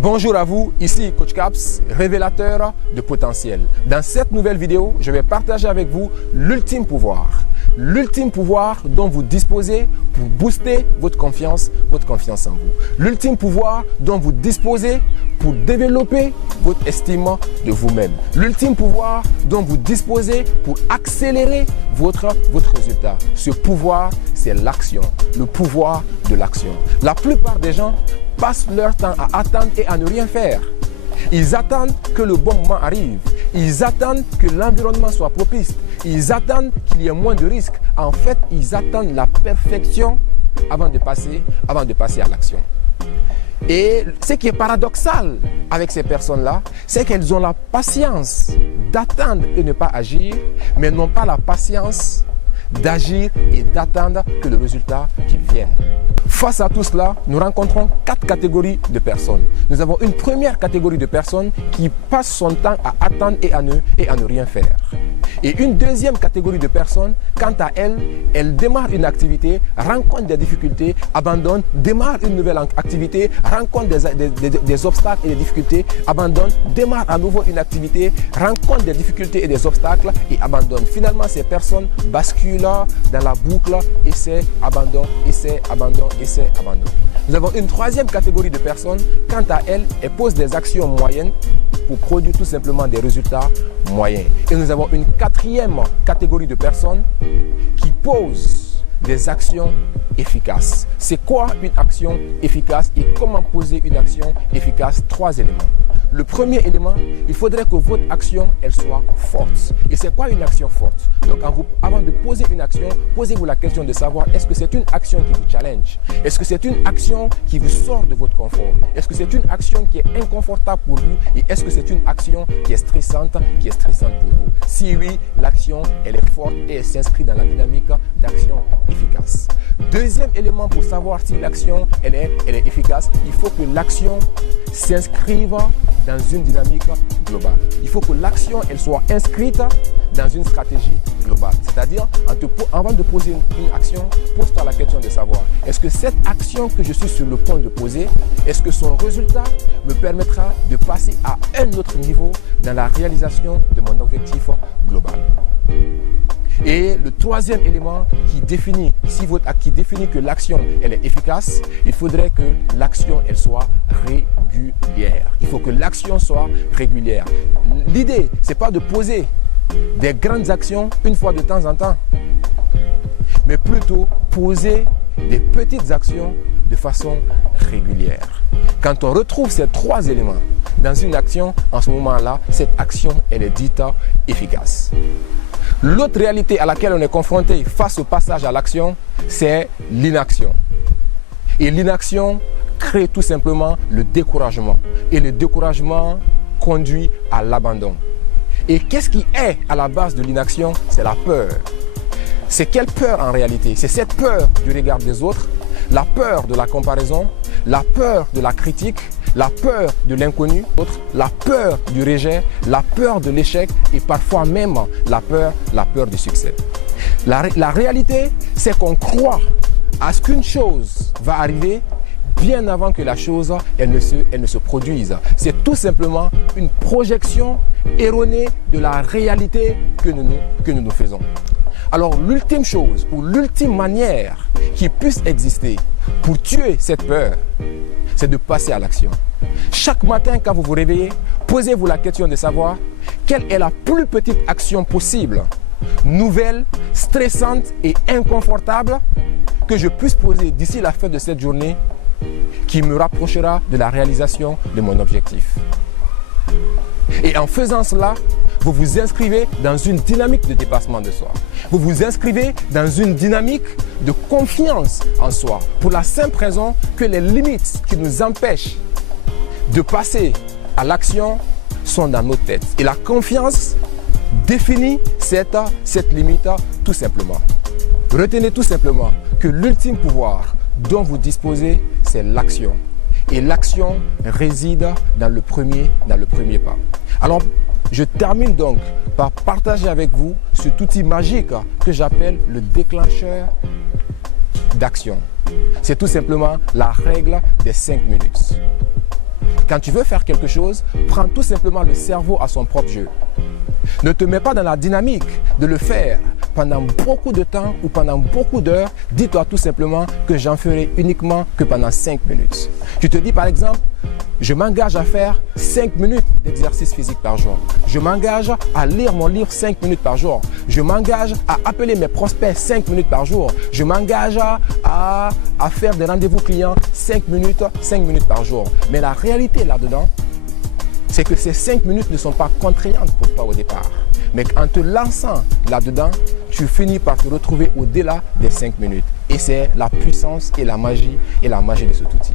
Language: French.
Bonjour à vous, ici Coach Caps, révélateur de potentiel. Dans cette nouvelle vidéo, je vais partager avec vous l'ultime pouvoir. L'ultime pouvoir dont vous disposez pour booster votre confiance en vous. L'ultime pouvoir dont vous disposez pour développer votre estime de vous-même. L'ultime pouvoir dont vous disposez pour accélérer votre résultat. Ce pouvoir, c'est l'action. Le pouvoir de l'action. La plupart des gens passent leur temps à attendre et à ne rien faire. Ils attendent que le bon moment arrive. Ils attendent que l'environnement soit propice. Ils attendent qu'il y ait moins de risques. En fait, ils attendent la perfection avant de passer à l'action. Et ce qui est paradoxal avec ces personnes-là, c'est qu'elles ont la patience d'attendre et ne pas agir, mais n'ont pas la patience d'agir et d'attendre que le résultat vienne. Face à tout cela, nous rencontrons 4 catégories de personnes. Nous avons une première catégorie de personnes qui passent son temps à attendre et à ne rien faire. Et une deuxième catégorie de personnes, quant à elles démarrent une activité, rencontrent des difficultés, abandonnent, démarrent une nouvelle activité, rencontrent des obstacles et des difficultés, abandonnent, démarrent à nouveau une activité, rencontrent des difficultés et des obstacles et abandonnent. Finalement, ces personnes basculent dans la boucle, essai, abandon, essai, abandon, essai, abandon. Nous avons une troisième catégorie de personnes, quant à elles posent des actions moyennes pour produire tout simplement des résultats moyens. Et nous avons une quatrième catégorie de personnes qui posent des actions efficaces. C'est quoi une action efficace et comment poser une action efficace? 3 éléments. Le premier élément, il faudrait que votre action, elle soit forte. Et c'est quoi une action forte? Donc avant de poser une action, posez-vous la question de savoir est-ce que c'est une action qui vous challenge? Est-ce que c'est une action qui vous sort de votre confort? Est-ce que c'est une action qui est inconfortable pour vous? Et est-ce que c'est une action qui est stressante pour vous? Si oui, l'action, elle est forte et elle s'inscrit dans la dynamique d'action efficace. Deuxième élément pour savoir si l'action, elle est efficace, il faut que l'action s'inscrive dans une dynamique globale. Il faut que l'action, elle soit inscrite dans une stratégie globale. C'est-à-dire, avant de poser une action, pose-toi la question de savoir, est-ce que cette action que je suis sur le point de poser, est-ce que son résultat me permettra de passer à un autre niveau dans la réalisation de mon objectif global? Et le troisième élément qui définit que l'action elle est efficace, il faudrait que l'action elle soit régulière. Il faut que l'action soit régulière. L'idée, c'est pas de poser des grandes actions une fois de temps en temps, mais plutôt poser des petites actions de façon régulière. Quand on retrouve ces 3 éléments dans une action, en ce moment-là, cette action elle est dite efficace. L'autre réalité à laquelle on est confronté face au passage à l'action, c'est l'inaction. Et l'inaction crée tout simplement le découragement. Et le découragement conduit à l'abandon. Et qu'est-ce qui est à la base de l'inaction? C'est la peur. C'est quelle peur en réalité? C'est cette peur du regard des autres, la peur de la comparaison, la peur de la critique, la peur de l'inconnu, la peur du rejet, la peur de l'échec et parfois même la peur du succès. La réalité, c'est qu'on croit à ce qu'une chose va arriver bien avant que la chose elle ne se produise. C'est tout simplement une projection erronée de la réalité que nous faisons. Alors l'ultime chose ou l'ultime manière qui puisse exister pour tuer cette peur, c'est de passer à l'action. Chaque matin quand vous vous réveillez, posez-vous la question de savoir quelle est la plus petite action possible, nouvelle, stressante et inconfortable que je puisse poser d'ici la fin de cette journée qui me rapprochera de la réalisation de mon objectif. Et en faisant cela, vous vous inscrivez dans une dynamique de dépassement de soi. Vous vous inscrivez dans une dynamique de confiance en soi. Pour la simple raison que les limites qui nous empêchent de passer à l'action sont dans nos têtes. Et la confiance définit cette limite tout simplement. Retenez tout simplement que l'ultime pouvoir dont vous disposez, c'est l'action. Et l'action réside dans le premier pas. Alors, je termine donc par partager avec vous cet outil magique que j'appelle le déclencheur d'action. C'est tout simplement la règle des 5 minutes. Quand tu veux faire quelque chose, prends tout simplement le cerveau à son propre jeu. Ne te mets pas dans la dynamique de le faire pendant beaucoup de temps ou pendant beaucoup d'heures. Dis-toi tout simplement que j'en ferai uniquement que pendant 5 minutes. Tu te dis par exemple, je m'engage à faire 5 minutes d'exercice physique par jour. Je m'engage à lire mon livre 5 minutes par jour. Je m'engage à appeler mes prospects 5 minutes par jour. Je m'engage à faire des rendez-vous clients 5 minutes par jour. Mais la réalité là-dedans, c'est que ces 5 minutes ne sont pas contraignantes pour toi au départ. Mais en te lançant là-dedans, tu finis par te retrouver au-delà des 5 minutes. Et c'est la puissance et la magie de cet outil.